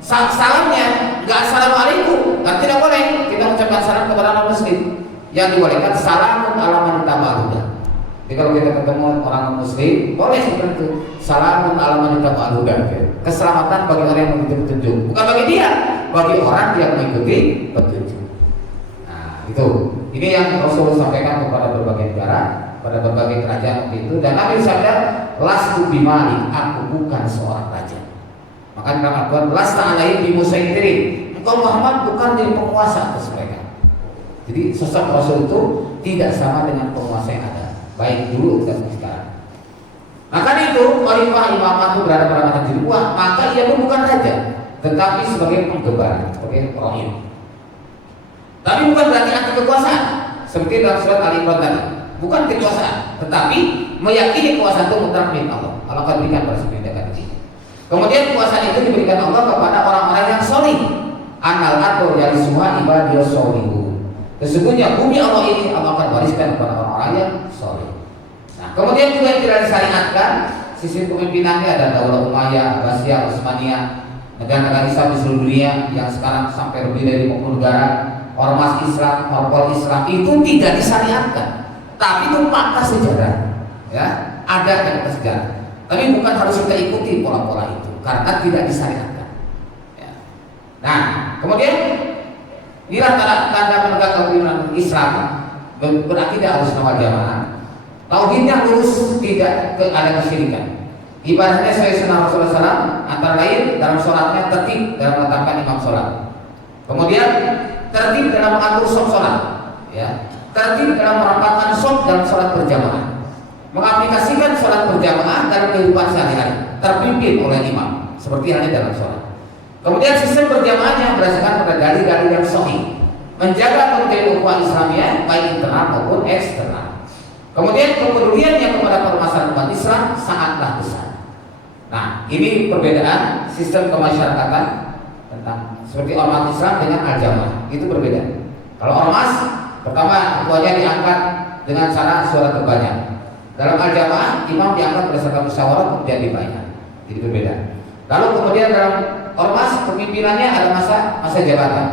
salamnya nggak assalamualaikum, kan tidak boleh kita mengucapkan salam kepada orang muslim. Yang dibolehkan salamun ala man tabaruda. Jadi kalau kita ketemu orang muslim, boleh seperti itu. Salamun ala man tabaruda. Keselamatan bagi orang yang mengikuti petunjuk, bukan bagi dia, bagi orang yang mengikuti petunjuk. Nah, itu. Ini yang Rasulullah sampaikan kepada berbagai negara, pada berbagai kerajaan waktu itu. Dan Nabi sabda, lastu bimalik, aku bukan seorang raja. Maka dalam Al-Quran, lasta alaihim bimusaytirin, engkau Muhammad bukan jadi penguasa atas mereka. Jadi sosok Rasul itu tidak sama dengan penguasa yang ada, baik dulu dan sekarang. Maka itu khalifah imamah itu berada pada masa nubuwah, maka ia pun bukan raja, tetapi sebagai penggembala, sebagai rohim. Tapi bukan berarti anti kekuasaan, seperti dalam surat Ali Imran tadi. bukan kekuasaan, tetapi meyakini kekuasaan itu mutlak milik Allah. Allah akan berikan pada seperti ini. Kemudian kekuasaan itu diberikan Allah kepada orang-orang yang solih. Anal atau yang semua ibadah solihu. Sesungguhnya bumi Allah ini Allah akan wariskan kepada orang-orang yang solih. Nah, kemudian juga yang tidak disyariatkan sistem kepemimpinannya ada Daulah Umayyah, Abbasiyah, Utsmaniyah, negara-negara Islam di seluruh dunia yang sekarang sampai lebih dari 50 negara, ormas Islam, orpol Islam itu tidak disyariatkan, tapi itu fakta sejarah, ya ada fakta sejarah. Tapi bukan harus kita ikuti pola-pola itu karena tidak disyariatkan. Ya. Nah, kemudian inilah tanda penegak kepemimpinan Islam berakidah Ahlussunnah wal Jamaah. Tauhidnya lurus, tidak ada kesyirikan. Ibadahnya sesuai sunnah Rasulullah SAW, antara lain dalam sholatnya tertib dalam menetapkan imam sholat. Kemudian tertib dalam mengatur sholat sholat, ya. Tertib dalam merapatkan sholat dalam sholat berjamaah, mengaplikasikan sholat berjamaah dalam kehidupan sehari-hari, terpimpin oleh imam, seperti halnya dalam sholat. Kemudian sistem berjamaahnya berdasarkan pada dalil-dalil yang sahih, menjaga kemudian ukhuwah Islamiyah baik internal maupun eksternal. Kemudian kepeduliannya kepada permasalahan umat Islam sangatlah besar. Nah, ini perbedaan sistem kemasyarakatan tentang seperti ormas Islam dengan al-jamaah itu berbeda. Kalau ormas pertama ketuanya diangkat dengan cara suara terbanyak. Dalam al-jamaah imam diangkat berdasarkan musyawarah kemudian dibayar. Jadi berbeda. Lalu kemudian dalam ormas pemimpinannya ada masa jabatan.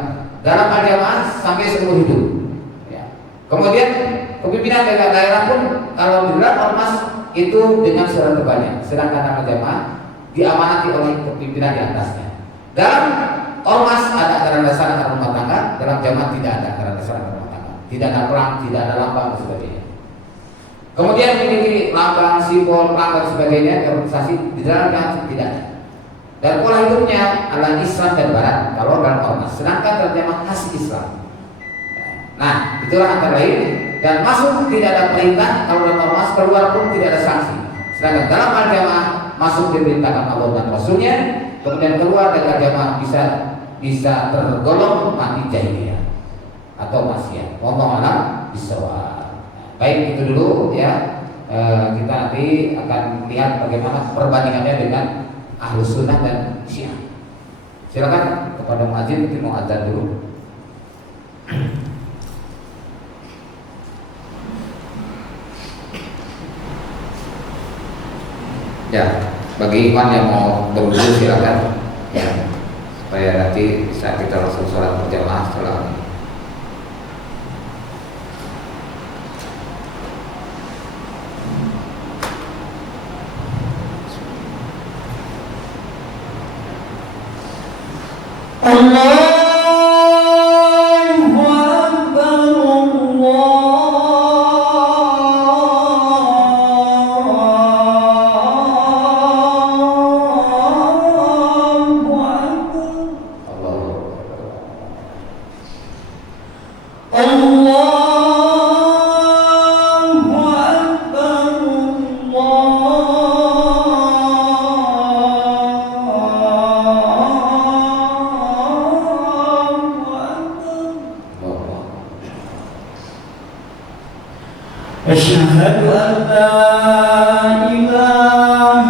Dalam al-jamaah sampai seumur hidup. Ya. Kemudian kepimpinan daerah pun kalau di dalam ormas itu dengan suara terbanyak, sedangkan dalam jamaah diamanati oleh kepimpinan di atasnya. Dalam ormas ada anggaran dasar anggaran rumah tangga, dalam jamaah tidak ada anggaran dasar anggaran rumah tangga, tidak ada perang, tidak ada lambang dan sebagainya. Kemudian memiliki lambang, simbol, perang dan sebagainya, organisasi di dalamnya tidak ada. Dan pola hidupnya adalah Islam dan Barat kalau dalam ormas, sedangkan terjemah khas Islam. Nah, itulah antara lain. Dan masuk tidak ada perintah, kalau dalam ormas keluar pun tidak ada sanksi. Sedangkan dalam al-jamaah masuk diperintahkan Allah dan Rasulnya, kemudian keluar dari al-jamaah bisa tergolong mati jahiliyah atau maksiat. Wallahu a'lam bishawab. Baik, itu dulu ya. Kita nanti akan lihat bagaimana perbandingannya dengan Ahlus Sunnah dan Syiah. Silakan kepada muadzin, mungkin mau adzan dulu. Ya, bagi ikhwan yang mau berwudu silakan ya, supaya nanti bisa kita langsung sholat berjamaah setelah ini. أشهد أن لا إله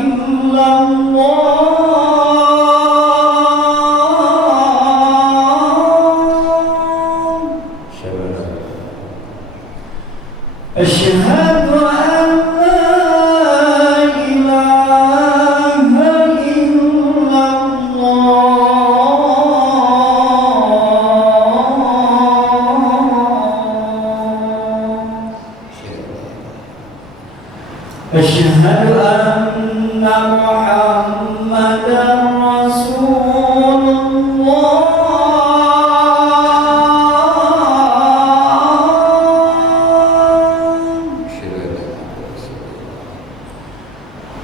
إلا الله أشهد أن لا إله إلا أشهد أن محمدا رسول الله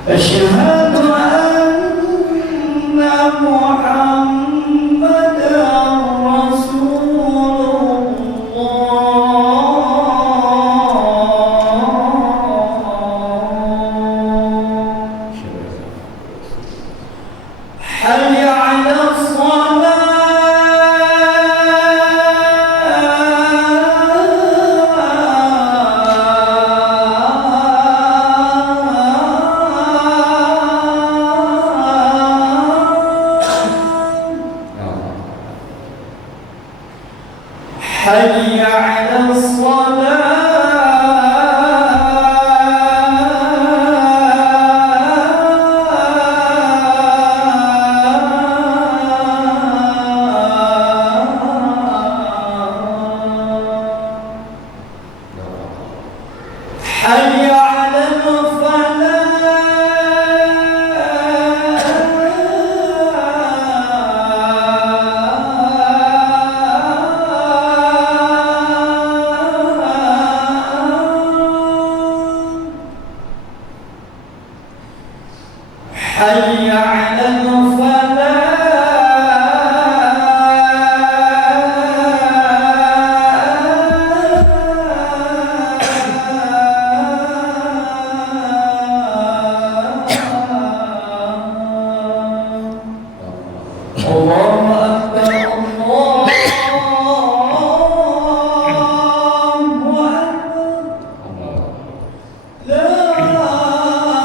أشهد أن محمدا رسول حي على الصلاة حي على الفلاح الله أكبر الله أكبر لا إله إلا الله.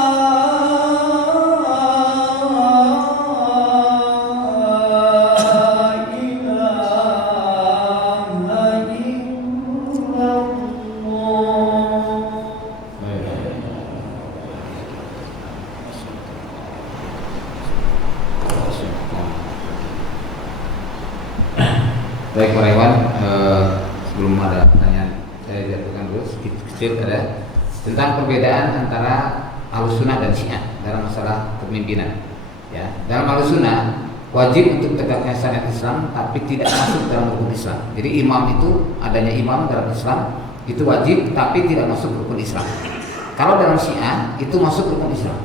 Baik para Iwan, sebelum ada pertanyaan saya jatuhkan dulu sedikit kecil ada tentang perbedaan antara Ahlussunnah dan Syiah dalam masalah kepemimpinan. Ya, dalam Ahlussunnah wajib untuk tegaknya syariat Islam tapi tidak masuk dalam rukun Islam. Jadi imam itu adanya imam dalam Islam itu wajib tapi tidak masuk rukun Islam. Kalau dalam Syiah itu masuk rukun Islam.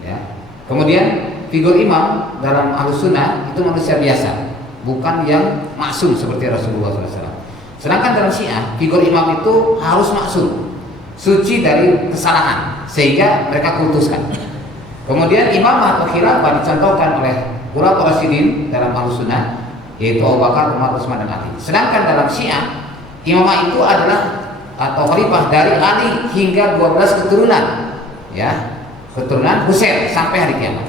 Ya. Kemudian figur imam dalam Ahlussunnah itu manusia biasa, bukan yang maksum seperti Rasulullah SAW. Sedangkan dalam Syiah figur imam itu harus maksum, suci dari kesalahan sehingga mereka kultuskan. Kemudian imam atau khilafah dicontohkan oleh Khulafaur Rasyidin dalam Ahlussunnah, yaitu Abu Bakar, Umar, Utsman dan Ali. Sedangkan dalam Syiah imamah itu adalah atau khalifah dari Ali hingga 12 keturunan, ya, keturunan Husain sampai hari kiamat.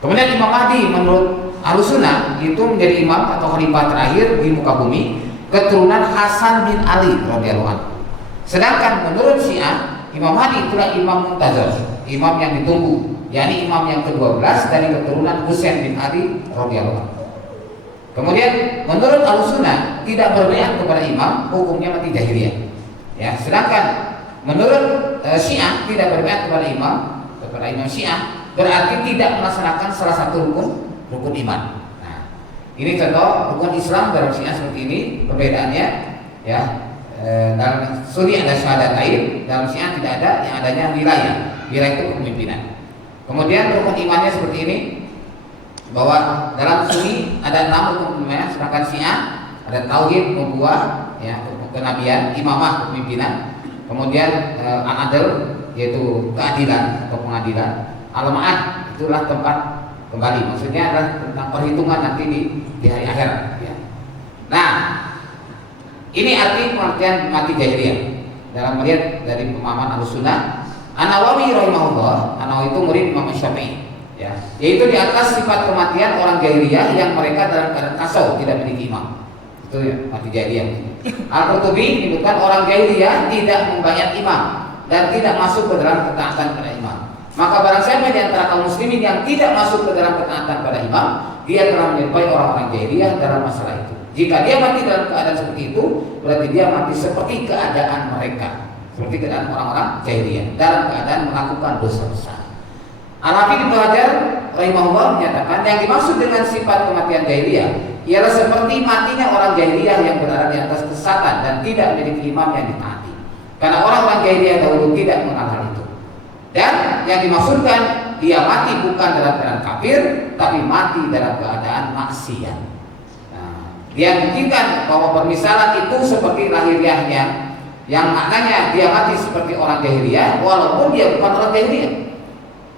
Kemudian Imam Mahdi menurut Ahlussunnah itu menjadi imam atau khalifah terakhir di muka bumi, keturunan Hasan bin Ali radhiyallahu anhu. Sedangkan menurut Syiah, Imam Mahdi itulah imam muntazar, imam yang ditunggu, yakni imam yang ke-12 dari keturunan Husain bin Ali radhiyallahu anhu. Kemudian menurut Ahlussunnah tidak berbayat kepada imam, hukumnya mati jahiliyah. Ya, sedangkan menurut Syiah tidak berbayat kepada imam Syiah berarti tidak melaksanakan salah satu rukun iman. Nah, ini contoh rukun Islam dalam Syiah seperti ini perbedaannya, ya. Dalam Sunni ada syahadatain, dalam Syiah tidak ada, yang adanya wilayah itu kepemimpinan. Kemudian rukun imannya seperti ini, bahwa dalam Sunni ada 6 rukun iman, sedangkan Syiah ada tauhid, nubuwah, ya, kenabian, imamah, kepemimpinan. Kemudian al-adl yaitu keadilan atau pengadilan, al-ma'ad itulah tempat kembali, maksudnya adalah tentang perhitungan nanti di hari akhirat, ya. Nah, ini arti pengertian mati jahiliyah dalam melihat dari pemahaman Ahlussunnah. An-Nawawi rahimahullah, An-Nawawi itu murid Imam Syafi'i, ya, yaitu di atas sifat kematian orang jahiliyah yang mereka dalam keadaan kasau tidak memiliki imam. Itu ya, mati jahiliyah. Al-Qurtubi menyebutkan orang jahiliyah tidak membayat imam dan tidak masuk ke dalam ketaatan pada imam. Maka barang siapa di antara kaum muslimin yang tidak masuk ke dalam ketaatan pada imam, dia telah menyerupai orang-orang jahiliyah dalam masalah itu. Jika dia mati dalam keadaan seperti itu, berarti dia mati seperti keadaan mereka, seperti keadaan orang-orang jahiliyah dalam keadaan melakukan dosa besar. Al-Hafidz Ibnu Hajar rahimahullah menyatakan yang dimaksud dengan sifat kematian jahiliyah ialah seperti matinya orang jahiliyah yang berada di atas kesesatan dan tidak memiliki imam yang ditaati. Karena orang-orang jahiliyah dahulu tidak mengenal hal itu. Dan yang dimaksudkan dia mati bukan dalam keadaan kafir, tapi mati dalam keadaan maksiat. Nah, dia buktikan bahwa permisalan itu seperti lahiriahnya, yang maknanya dia mati seperti orang jahiliyah walaupun dia bukan orang jahiliyah.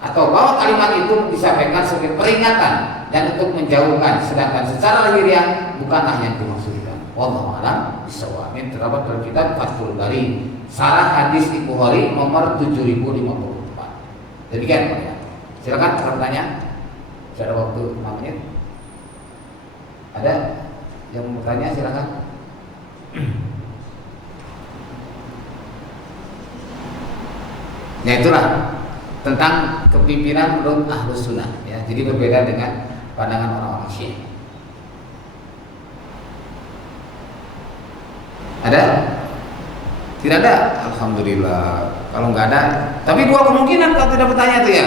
Atau bahwa kalimat itu disampaikan sebagai peringatan dan untuk menjauhkan, sedangkan secara lahiriah bukanlah yang dimaksudkan. Wallahu a'lam bishawab. Ini terdapat dalam kitab Fathul Bari, Sarah Hadis Bukhari nomor 7054. Demikian Pak ya. Silakan kalau bertanya. Saya ada waktu 5 menit. Ada yang mau bertanya silakan. Ya itulah tentang kepimpinan menurut Ahlussunnah, ya. Jadi berbeda dengan pandangan orang-orang Syiah. Ada? Tidak ada? Alhamdulillah. Kalau nggak ada, tapi 2 kemungkinan kalau tidak bertanya itu ya.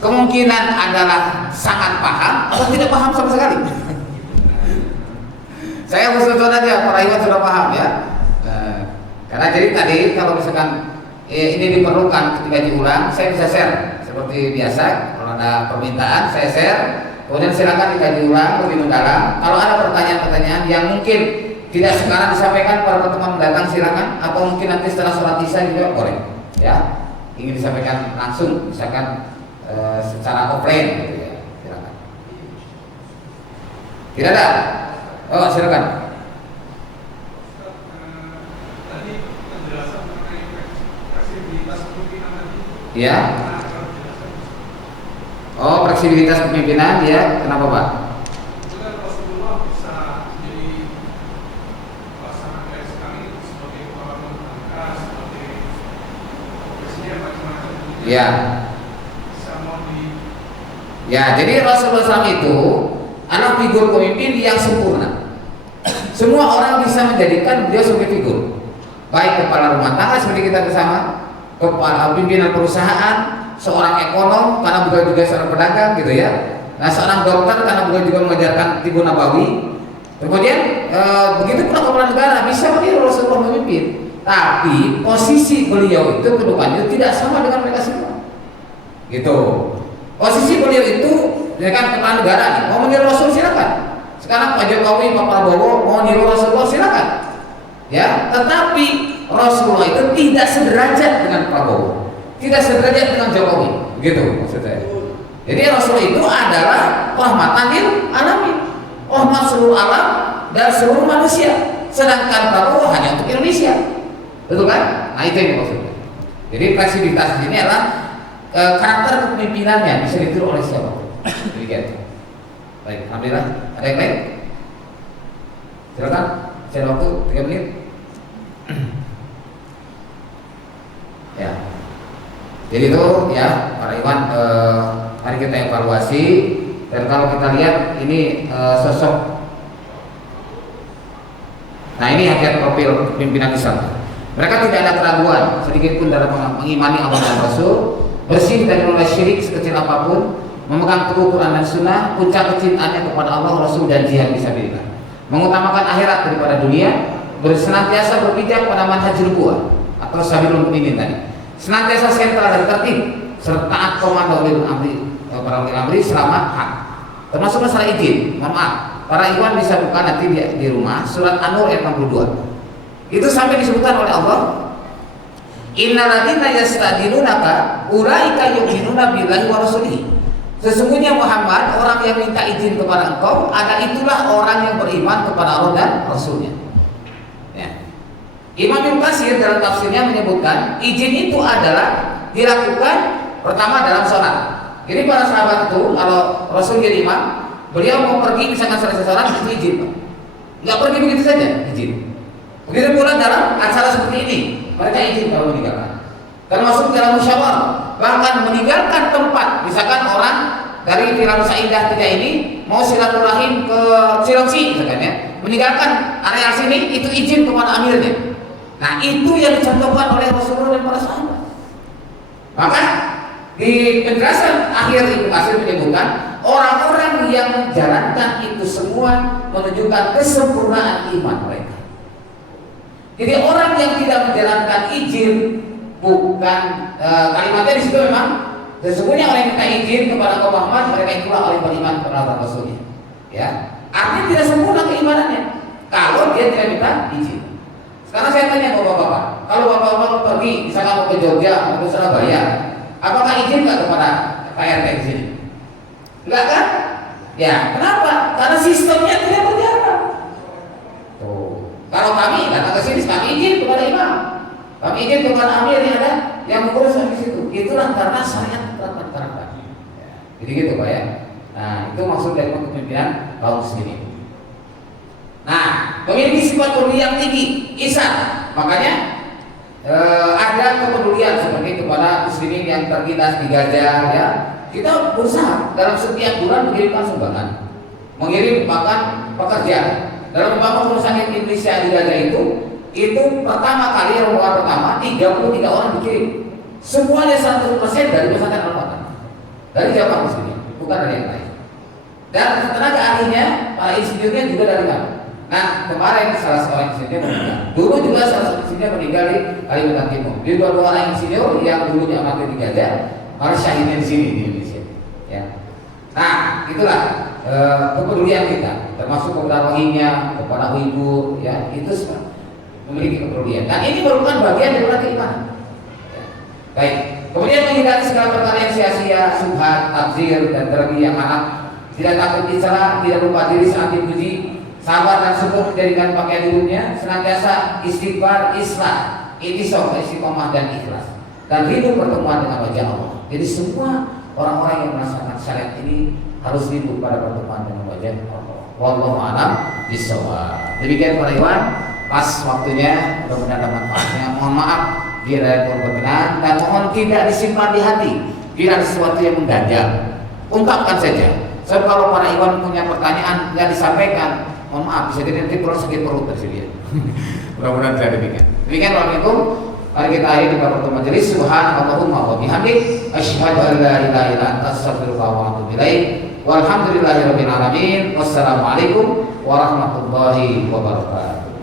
Kemungkinan adalah sangat paham atau tidak paham sama sekali. Saya khususkan aja para ikhwan sudah paham ya. Karena jadi tadi kalau misalkan ini diperlukan ketika diulang, saya bisa share seperti biasa. Kalau ada permintaan saya share, kemudian silakan dikaji ulang lebih mendalam. Kalau ada pertanyaan-pertanyaan yang mungkin tidak sekarang disampaikan pada pertemuan mendatang silakan, atau mungkin nanti setelah sholat isya juga boleh. Ya, ingin disampaikan langsung, misalkan secara offline gitu ya, silakan. Tidak ada? Oh silakan. Ya. Oh, fleksibilitas kepemimpinan ya. Kenapa, Pak? Ya. Ya, jadi Rasulullah SAW itu adalah figur pemimpin yang sempurna. Semua orang bisa menjadikan beliau sebagai figur, baik kepala rumah tangga seperti kita bersama, kepala pimpinan perusahaan, seorang ekonom karena beliau juga seorang pedagang gitu ya. Nah, seorang dokter karena beliau juga mengajarkan tibu nabawi. Kemudian begitu pula kepala negara bisa meniru Rasulullah memimpin. Tapi posisi beliau itu kedudukannya tidak sama dengan mereka semua. Gitu. Posisi beliau itu ya kan kepala negara nih, mau meniru Rasul silakan. Sekarang Pak Jokowi, Pak Prabowo mau meniru Rasulullah silakan. Ya, tetapi Rasulullah itu tidak sederajat dengan Prabowo, tidak sederajat dengan Jokowi, begitu maksud saya. Jadi Rasul itu adalah rahmatan lil alamin, rahmat seluruh alam dan seluruh manusia. Sedangkan Prabowo hanya untuk Indonesia, betul kan? Nah itu yang maksudnya. Jadi fleksibilitas ini adalah karakter kepemimpinannya bisa ditiru oleh siapa. Demikian. Baik, alhamdulillah. Ada yang lain? Silakan. Saya waktu 3 menit. Ya. Jadi itu ya para ikhwan, mari kita evaluasi, dan kalau kita lihat ini sosok. Nah ini hakikat profil pimpinan Islam. Mereka tidak ada keraguan sedikit pun dalam mengimani Allah dan Rasul, bersih dari mulai syirik sekecil apapun, memegang teguh Quran dan Sunnah, puncak kecintaannya kepada Allah, Rasul dan jihad fisabilillah, mengutamakan akhirat daripada dunia, bersenantiasa berpijak pada manhajul quwwah atau sabilul mu'minin tadi, senantiasa sentral dan tertib serta taat komando ulil amri, para ulil amri selama hak, termasuk masalah izin. Mohon maaf, para ikhwan bisa buka nanti di rumah surat An-Nur ayat 62. Itu sampai disebutkan oleh Allah, innal ladzina yasta'dinunaka ulaika yu'minuna billahi wa rasulihi. Sesungguhnya Muhammad, orang yang minta izin kepada engkau, ada itulah orang yang beriman kepada Allah dan Rasulnya. Ya. Imam Ibnu Katsir dalam tafsirnya menyebutkan izin itu adalah dilakukan pertama dalam sholat. Jadi para sahabat itu kalau Rasul jadi imam, beliau mau pergi misalkan selesai sholat itu izin, nggak pergi begitu saja, izin. Begitu pula dalam acara seperti ini, mereka izin kalau meninggalkan. Termasuk dalam musyawarah, bahkan meninggalkan tempat, misalkan orang dari Firanusa Indah 3 ini mau silaturahim ke Cilengsi misalkan ya, meninggalkan area sini, itu izin kepada amirnya. Nah itu yang dicontohkan oleh Rasulullah dan para sahabat. Maka di penjelasan akhir Ibnu Katsir menyebutkan orang-orang yang menjalankan itu semua menunjukkan kesempurnaan iman mereka. Jadi orang yang tidak menjalankan izin, bukan kalimatnya di situ memang sesungguhnya orang yang minta izin kepada kaum Muhammad, mereka itulah orang yang beriman kepada Rasulnya. Ya, artinya tidak sempurna keimanannya kalau dia tidak minta izin. Sekarang saya tanya bapak-bapak, kalau bapak-bapak pergi misalkan mau ke Jogja, mau ke Surabaya, apakah izin nggak kepada PRT di sini? Enggak kan? Ya, kenapa? Karena sistemnya tidak berjalan. Kalau kami datang ke sini, kami izin kepada imam, kami izin kepada amir yang ada yang mengurus di situ. Itulah karena syariat terapkan. Jadi gitu Pak ya. Nah itu maksud dari kepemimpinan kaum muslimin. Nah memiliki sifat peduli yang tinggi, ihsan. Makanya ada kepedulian seperti kepada muslimin yang tertindas di Gaza ya. Kita berusaha dalam setiap bulan mengirimkan sumbangan, mengirim bahkan pekerjaan. Dalam membangun perusahaan Indonesia di Gaza itu pertama kali rombongan pertama 33 orang dikirim. Semuanya 100% dari pesantren Al-Fatah, dari Jawa Muslim, bukan dari yang lain. Dan tenaga ahlinya, para insinyurnya juga dari kami. Nah kemarin salah seorang insinyur meninggal. Dulu juga salah satu insinyur meninggal di Kalimantan Timur. Di dua orang insinyur yang dulunya amatir di Gaza, malah syahidnya di sini di Indonesia. itulah kepedulian kita, termasuk kepada rohingya, kepada ibu, ya itu memiliki kepedulian. Dan ini merupakan bagian daripada keimanan. Ya. Baik. Kemudian menghindari segala perkara yang sia-sia, subhat, takzir, dan terlebih yang haram. Tidak takut dicela, tidak lupa diri saat dipuji, sabar dan syukur menjadikan pakaian hidupnya, senantiasa istighfar, islah, itisab, istiqomah dan ikhlas, dan rindu pertemuan dengan wajah Allah. Jadi semua orang-orang yang melaksanakan syariat ini harus rindu pada pertemuan dengan wajah Allah. Wallahu a'lam bishawab. Demikian para ikhwan, pas waktunya, mudah-mudahan ada manfaatnya. Mohon maaf bila ada yang berkenan, dan mohon tidak disimpan di hati bila ada sesuatu yang mendadak. Ungkapkan saja. Sebab kalau para ikhwan punya pertanyaan nggak disampaikan, mohon maaf, bisa jadi nanti perlu sakit perut dari dia. Mudah-mudahan tidak demikian. Demikian, waalaikumsalam. Mari kita akhiri dengan pertemuan majelis. Subhanallahumma wa bihamdik, asyhadu an la ilaha illa anta, astaghfiruka wa atubu ilaik. Walhamdulillahirabbil alamin. Wassalamualaikum warahmatullahi wabarakatuh.